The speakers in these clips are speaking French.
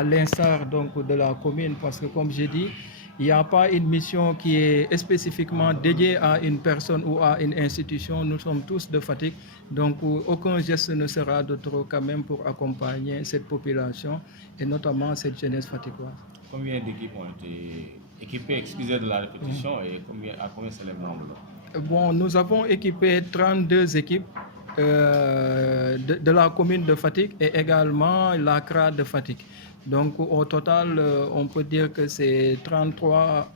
à l'instar donc de la commune, parce que comme j'ai dit, il n'y a pas une mission qui est spécifiquement dédiée à une personne ou à une institution. Nous sommes tous de Fatick, donc aucun geste ne sera de trop quand même pour accompagner cette population et notamment cette jeunesse fatickoise. Combien d'équipes ont été équipées, excusez de la répétition, et à combien c'est le nombre? Bon, nous avons équipé 32 équipes de la commune de Fatick et également la CRA de Fatick. Donc au total, on peut dire que c'est 33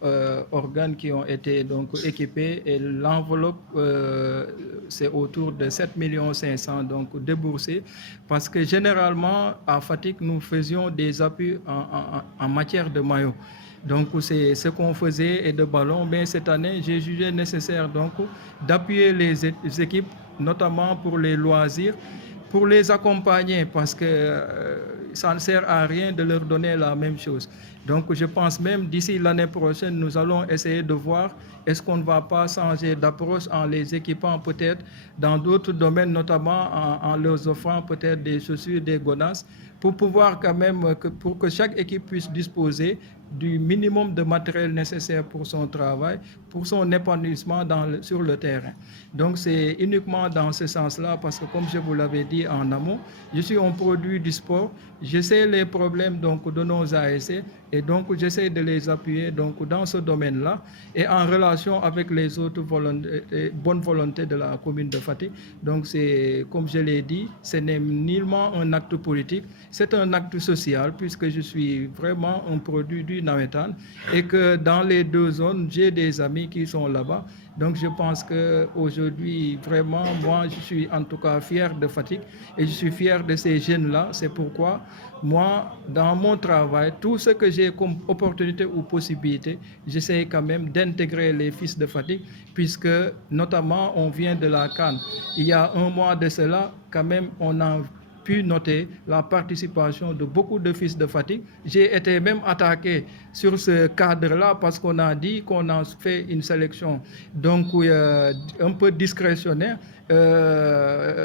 organes qui ont été donc équipés et l'enveloppe c'est autour de 7,5 millions donc déboursés, parce que généralement à Fatick nous faisions des appuis en matière de maillots. Donc c'est ce qu'on faisait et de ballons. Mais cette année, j'ai jugé nécessaire donc d'appuyer les équipes, notamment pour les loisirs, pour les accompagner, parce que ça ne sert à rien de leur donner la même chose. Donc je pense même d'ici l'année prochaine, nous allons essayer de voir est-ce qu'on ne va pas changer d'approche en les équipant peut-être dans d'autres domaines, notamment en leur offrant peut-être des chaussures, des godasses, pour pouvoir quand même, pour que chaque équipe puisse disposer du minimum de matériel nécessaire pour son travail, pour son épanouissement sur le terrain. Donc c'est uniquement dans ce sens-là, parce que comme je vous l'avais dit en amont, je suis un produit du sport, je sais les problèmes donc, de nos ASC, et donc j'essaie de les appuyer donc, dans ce domaine-là, et en relation avec les autres bonnes volontés de la commune de Fatick. Donc c'est, comme je l'ai dit, ce n'est nullement un acte politique, c'est un acte social, puisque je suis vraiment un produit du Nawetaan, et que dans les deux zones, j'ai des amis qui sont là-bas. Donc je pense qu'aujourd'hui, vraiment, moi, je suis en tout cas fier de Fatick et je suis fier de ces jeunes-là. C'est pourquoi, moi, dans mon travail, tout ce que j'ai comme opportunité ou possibilité, j'essaie quand même d'intégrer les fils de Fatick, puisque notamment, on vient de la CAN. Il y a un mois de cela, quand même, on a pu noter la participation de beaucoup de fils de Fatick. J'ai été même attaqué sur ce cadre-là parce qu'on a dit qu'on a fait une sélection donc un peu discrétionnaire.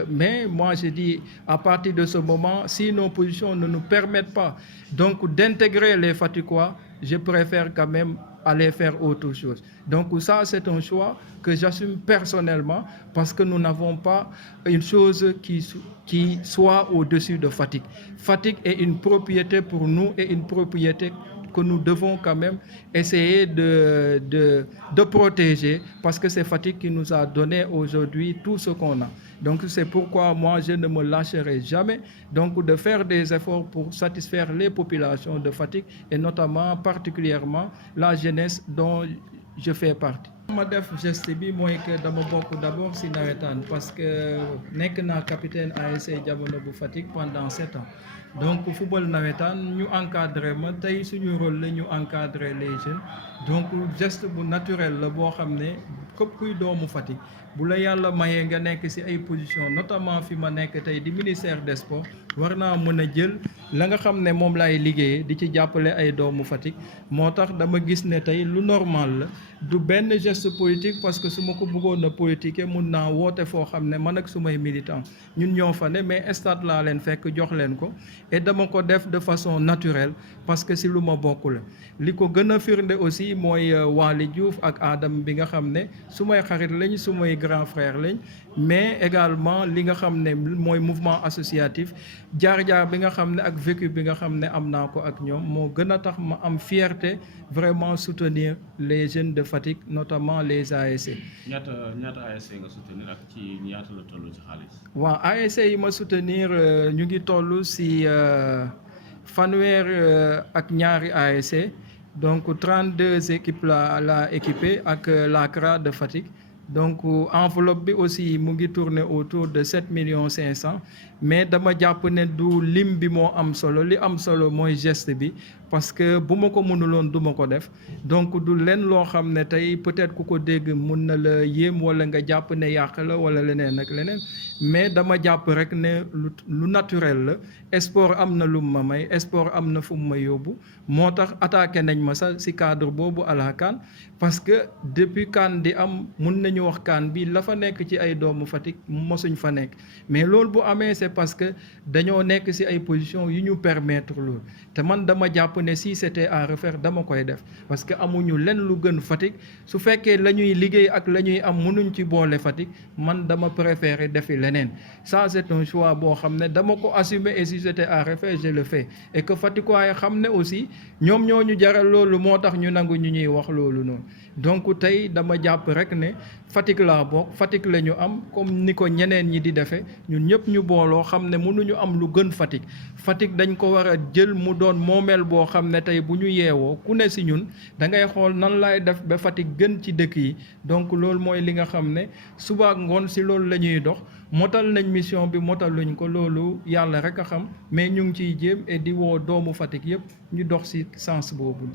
Mais moi j'ai dit à partir de ce moment, si nos positions ne nous permettent pas donc d'intégrer les Fatickois, je préfère quand même aller faire autre chose. Donc ça, c'est un choix que j'assume personnellement, parce que nous n'avons pas une chose qui soit au-dessus de Fatick. Fatick est une propriété pour nous et une propriété que nous devons quand même essayer de protéger, parce que c'est Fatick qui nous a donné aujourd'hui tout ce qu'on a. Donc c'est pourquoi moi je ne me lâcherai jamais donc de faire des efforts pour satisfaire les populations de Fatick et notamment particulièrement la jeunesse dont je fais partie. ma def geste bi mooy que dama bokk d'abord si nawetaan, parce que nekk naa capitaine ASC Jamono bu Fatick pendant 7 ans. Donc football nawetaan ñu encadré ma, tey suñu rôle la ñu encadrer les jeunes. Donc geste bu naturel la boo xam ne képp kuy doomu Fatick bu la yàlla mayee nga nekk ci ay position, notamment fi ma nekk tey di ministère des sports, war naa mën a jël la nga xam ne moom laay liggéeyee di ci jàppale ay doomu Fatick. moo tax dama gis ne tey lu normal la, du benn geste politique, parce que su ma ko bëggoon a politique mun naa woote foo xam ne man ak sumay militant ñun ñoo fa ne, mais stade laa leen fekk jox leen ko, et dama ko def de façon naturelle parce que si lu ma bokk la. li ko gën a firnde aussi mooy Waly Diouf ak Adam bi nga xam ne sumay xarit lañ, sumay grand frère lañ, mais également li nga xam ne mooy mouvement associatif, jaar-jaar bi nga xam ne ak vécu bi nga xam ne am naa ko ak ñoom moo gën a tax ma am fierté vraiment soutenir les jeunes de Fatick, notamment les ASC. ñaata ASC nga soutenir ak ci ñaata la toll ci xaalis? waaw, ASC yi ma soutenir ñu ngi toll si fanweer ak ñaari ASC, donc 32 équipes la équipé ak la CRA de Fatick. Donc enveloppe bi aussi mu ngi tourner autour de 7,5 millions, mais dama jàpp ne du lim bi moo am solo, li am solo mooy geste bi, parce que bu ma ko mënuloon du ma ko def. donc du leen loo xam ne tey peut-être ku ko dégg mun na la yéem wala nga jàpp ne yàq la wala leneen ak leneen, mais dama jàpp rek ne lu naturel la. sport am na lu ma may, sport am na fu mu ma yóbbu, moo tax attaqué nañ ma sax ci cadre boobu à la CAN, parce que depuis CAN di am mun nañu ñu wax kaan bi la fa nekk ci ay doomu Fatick mosuñ fa nekk mais loolu bu amee c'est parce que dañoo nekk ci ay position yu ñu permettre loolu te man dama jàpp ne si c'était à refaire dama koy def parce que amuñu lenn lu gën Fatick su fekkee la ñuy liggéey ak la ñuy am mënuñ ci boole Fatick man dama préférer defi leneen ça c'est un choix boo xam ne dama ko assumer et si c'était à refaire je le fais et que Fatick waaye xam ne aussi ñoom ñoo ñu jaral loolu moo tax ñu nangu ñu ñuy wax loolu noonu donc tey dama jàpp rek ne Fatick laa bokk Fatick la ñu am comme ni ko ñeneen ñi di defee ñun ñëpp ñu booloo xam ne mënuñu am lu gën Fatick Fatick dañ ko war a jël mu doon moomeel boo xam ne tey bu ñu yeewoo ku ne si ñun da ngay xool nan laay def ba Fatick gën ci dëkk yi donc loolu mooy li nga xam ne suba ak ngoon si loolu la ñuy dox motal nañ mission bi motaluñ ko loolu yàlla rek a xam mais ñu ngi ciy jéem et di woo doomu Fatick yëpp ñu dox si sens boobu.